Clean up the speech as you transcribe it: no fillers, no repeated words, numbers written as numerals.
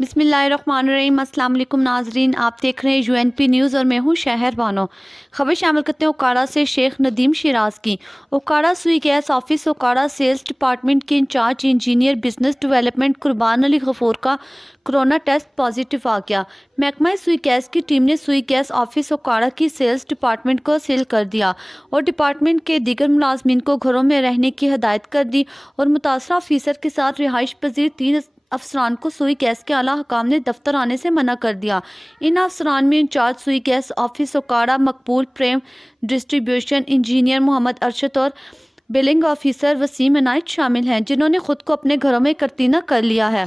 बिस्मिल्लाहिर्रहमानिर्रहीम। अस्सलाम वालेकुम नाजरीन, आप देख रहे हैं UNP न्यूज़ और मैं हूं शहर बानो। खबर शामिल करते हैं ओकाड़ा से शेख नदीम शिराज की। Okara Sui gas office Okara sales department के incharge engineer business development Qurban Ali Ghafoor का कोरोना टेस्ट पॉजिटिव आ गया। महकमा सुई गैस की टीम ने सुई गैस ऑफिस ओकाड़ा की सेल्स डिपार्टमेंट को सील कर दिया और डिपार्टमेंट के दीगर मुलाजमीन को घरों में रहने की हदायत कर दी और मुतासरा ऑफिसर के साथ रिहाइश पजीर 3 अफसरान को सुई गैस के आला हकाम ने दफ्तर आने से मना कर दिया। इन अफसरान में इंचार्ज सुई गैस ऑफिस ओकाड़ा मकबूल प्रेम, डिस्ट्रीब्यूशन इंजीनियर मोहम्मद अरशद और बिलिंग ऑफिसर वसीम इनायत शामिल हैं, जिन्होंने खुद को अपने घरों में करतीना कर लिया है।